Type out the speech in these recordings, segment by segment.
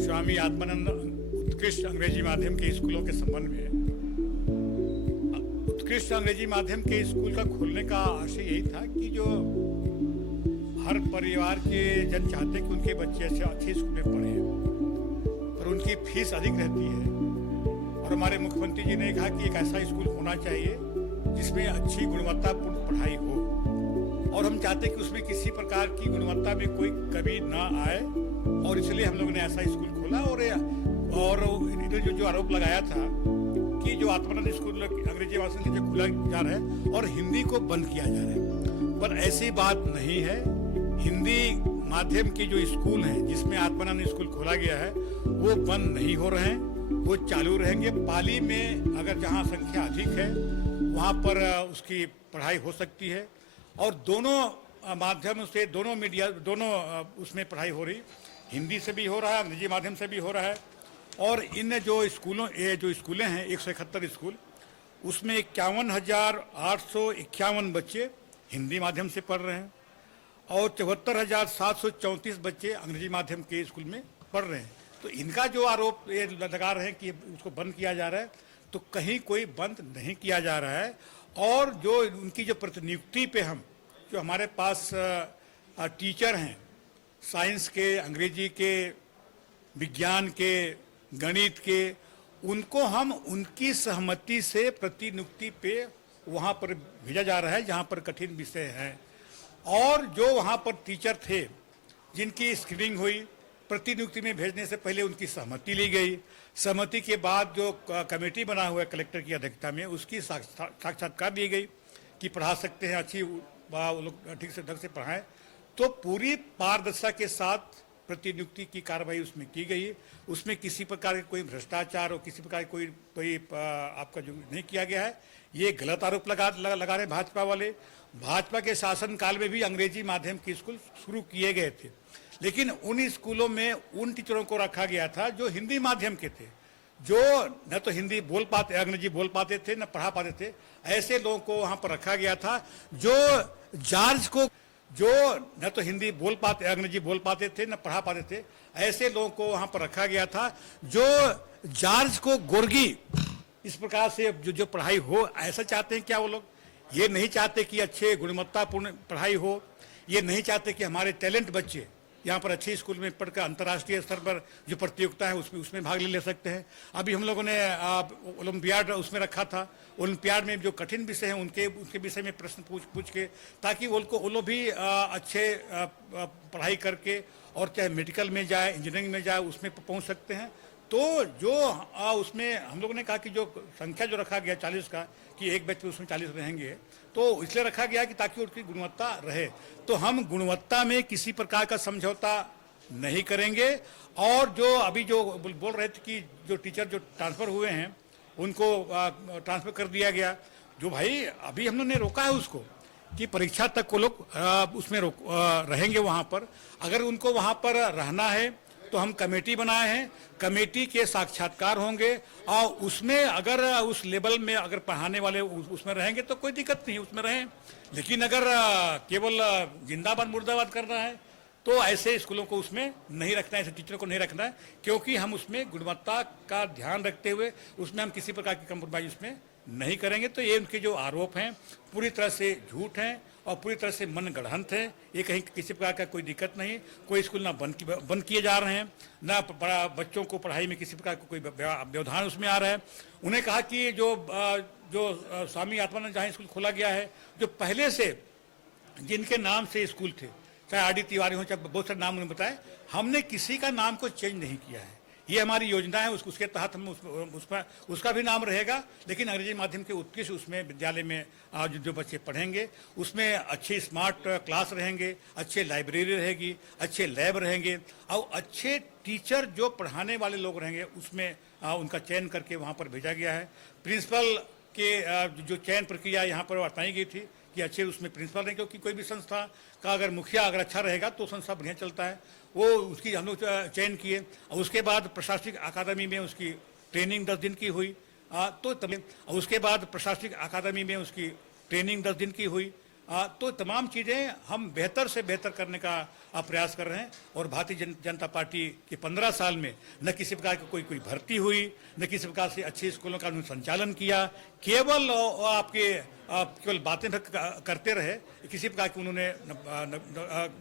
स्वामी आत्मानंद उत्कृष्ट अंग्रेजी माध्यम के स्कूलों के संबंध में उत्कृष्ट अंग्रेजी माध्यम के स्कूल का खोलने का आशय यही था कि जो हर परिवार के जन चाहते हैं कि उनके बच्चे से अच्छे स्कूल में पढ़ें, पर उनकी फीस अधिक रहती है। और हमारे मुख्यमंत्री जी ने कहा कि एक ऐसा स्कूल होना चाहिए जिसमें अच्छी गुणवत्तापूर्ण पढ़ाई हो, और हम चाहते हैं कि उसमें किसी प्रकार की गुणवत्ता में कोई कमी ना आए, और इसलिए हम लोगों ने ऐसा स्कूल खोला। और जो आरोप लगाया था कि जो आत्मानंद स्कूल अंग्रेजी माध्यम से जो खुला जा रहा है और हिंदी को बंद किया जा रहा है, पर ऐसी बात नहीं है। हिंदी माध्यम के जो स्कूल हैं जिसमें आत्मानंद स्कूल खोला गया है वो बंद नहीं हो रहे हैं, वो चालू रहेंगे। पाली में अगर जहाँ संख्या अधिक है वहाँ पर उसकी पढ़ाई हो सकती है, और दोनों माध्यम से दोनों मीडिया दोनों उसमें पढ़ाई हो रही, हिंदी से भी हो रहा है, अंग्रेजी माध्यम से भी हो रहा है। और इन जो स्कूलें हैं 171 स्कूल, उसमें 51,851 बच्चे हिंदी माध्यम से पढ़ रहे हैं और 74,734 बच्चे अंग्रेजी माध्यम के स्कूल में पढ़ रहे हैं। तो इनका जो आरोप ये लगा रहे हैं कि उसको बंद किया जा रहा है, तो कहीं कोई बंद नहीं किया जा रहा है। और जो उनकी जो प्रतिनियुक्ति पे हम जो हमारे पास टीचर हैं साइंस के, अंग्रेजी के, विज्ञान के, गणित के, उनको हम उनकी सहमति से प्रतिनियुक्ति पे वहाँ पर भेजा जा रहा है जहाँ पर कठिन विषय हैं। और जो वहाँ पर टीचर थे जिनकी स्क्रीनिंग हुई, प्रतिनियुक्ति में भेजने से पहले उनकी सहमति ली गई। सहमति के बाद जो कमेटी बना हुआ है कलेक्टर की अध्यक्षता में, उसकी साक्षात्कार दी गई कि पढ़ा सकते हैं, अच्छी वो लोग ठीक से ढंग से पढ़ाएं। तो पूरी पारदर्शिता के साथ प्रतिनियुक्ति की कार्रवाई उसमें की गई है। उसमें किसी प्रकार का कोई भ्रष्टाचार और किसी प्रकार कोई आपका जो नहीं किया गया है। ये गलत आरोप लगा रहे हैं भाजपा वाले। भाजपा के शासनकाल में भी अंग्रेजी माध्यम के स्कूल शुरू किए गए थे, लेकिन उन स्कूलों में उन टीचरों को रखा गया था जो हिंदी माध्यम के थे, जो न तो हिंदी बोल पाते, अंग्रेजी बोल पाते थे, न पढ़ा पाते थे। ऐसे लोगों को वहाँ पर रखा गया था जो न तो हिंदी बोल पाते, अंग्रेजी बोल पाते थे, न पढ़ा पाते थे। ऐसे लोगों को वहाँ पर रखा गया था जो जॉर्ज को गोर्गी इस प्रकार से जो पढ़ाई हो, ऐसा चाहते हैं क्या वो लोग? ये नहीं चाहते कि अच्छे गुणवत्तापूर्ण पढ़ाई हो, ये नहीं चाहते कि हमारे टैलेंट बच्चे यहाँ पर अच्छे स्कूल में पढ़कर अंतर्राष्ट्रीय स्तर पर जो प्रतियोगिता है उसमें भाग ले सकते हैं। अभी हम लोगों ने ओलंपियाड उसमें रखा था। ओलंपियाड में जो कठिन विषय हैं उनके विषय में प्रश्न पूछ के, ताकि वो लोग भी अच्छे पढ़ाई करके और चाहे मेडिकल में जाए, इंजीनियरिंग में जाए, उसमें पहुँच सकते हैं। तो जो उसमें हम लोगों ने कहा कि जो संख्या जो रखा गया 40 का, कि एक बैच में उसमें 40 रहेंगे, तो इसलिए रखा गया कि ताकि उसकी गुणवत्ता रहे। तो हम गुणवत्ता में किसी प्रकार का समझौता नहीं करेंगे। और जो अभी जो बोल रहे थे कि जो टीचर जो ट्रांसफ़र हुए हैं उनको ट्रांसफ़र कर दिया गया, जो भाई अभी हम लोगों ने रोका है उसको कि परीक्षा तक को लोग उसमें रहेंगे वहाँ पर। अगर उनको वहाँ पर रहना है तो हम कमेटी बनाए हैं, कमेटी के साक्षात्कार होंगे, और उसमें अगर उस लेवल में अगर पढ़ाने वाले उसमें रहेंगे तो कोई दिक्कत नहीं, उसमें रहें। लेकिन अगर केवल जिंदाबाद मुर्दाबाद करना है तो ऐसे स्कूलों को उसमें नहीं रखना है, ऐसे टीचरों को नहीं रखना है, क्योंकि हम उसमें गुणवत्ता का ध्यान रखते हुए उसमें हम किसी प्रकार की कंप्रोमाइज उसमें नहीं करेंगे। तो ये उनके जो आरोप हैं पूरी तरह से झूठ हैं और पूरी तरह से मनगढ़ंत है। ये कहीं किसी प्रकार का कोई दिक्कत नहीं, कोई स्कूल ना बंद किए जा रहे हैं, ना बच्चों को पढ़ाई में किसी प्रकार का कोई व्यवधान उसमें आ रहा है। उन्हें कहा कि जो स्वामी आत्मानंद जहाँ स्कूल खोला गया है, जो पहले से जिनके नाम से स्कूल थे, चाहे आर डी तिवारी हो, चाहे बहुत सारे नाम उन्होंने बताए, हमने किसी का नाम को चेंज नहीं किया है। ये हमारी योजना है, उसके तहत हम उसका भी नाम रहेगा। लेकिन अंग्रेजी माध्यम के उत्कृष्ट उसमें विद्यालय में जो बच्चे पढ़ेंगे उसमें अच्छे स्मार्ट क्लास रहेंगे, अच्छे लाइब्रेरी रहेगी, अच्छे लैब रहेंगे, और अच्छे टीचर जो पढ़ाने वाले लोग रहेंगे उसमें उनका चयन करके वहाँ पर भेजा गया है। प्रिंसिपल के जो चयन प्रक्रिया यहाँ पर अपनाई गई थी कि अच्छे उसमें प्रिंसिपल रहें, क्योंकि कोई भी संस्था का अगर मुखिया अगर अच्छा रहेगा तो संस्था बढ़िया चलता है। वो उसकी हम लोग चयन किए, और उसके बाद प्रशासनिक अकादमी में उसकी ट्रेनिंग 10 दिन की हुई। और उसके बाद प्रशासनिक अकादमी में उसकी ट्रेनिंग 10 दिन की हुई। तो तमाम चीज़ें हम बेहतर से बेहतर करने का प्रयास कर रहे हैं। और भारतीय जनता पार्टी के 15 साल में न किसी प्रकार की कोई भर्ती हुई, न किसी प्रकार से अच्छे स्कूलों का उन्होंने संचालन किया, केवल केवल बातें करते रहे, किसी प्रकार की उन्होंने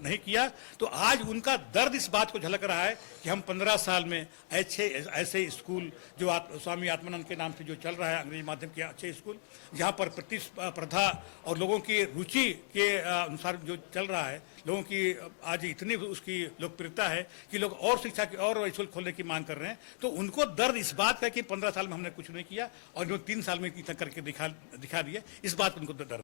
नहीं किया। तो आज उनका दर्द इस बात को झलक रहा है कि हम 15 साल में ऐसे स्कूल जो स्वामी आत्मानंद के नाम से जो चल रहा है, अंग्रेजी माध्यम के अच्छे स्कूल, जहाँ पर प्रतिस्पर्धा और लोगों की रुचि के अनुसार जो चल रहा है, लोगों की आज इतनी उसकी लोकप्रियता है कि लोग और शिक्षा की और स्कूल खोलने की मांग कर रहे हैं। तो उनको दर्द इस बात का कि 15 साल में हमने कुछ नहीं किया और जो 3 साल में इतना करके दिखा दिया, इस बात को उनको दर्द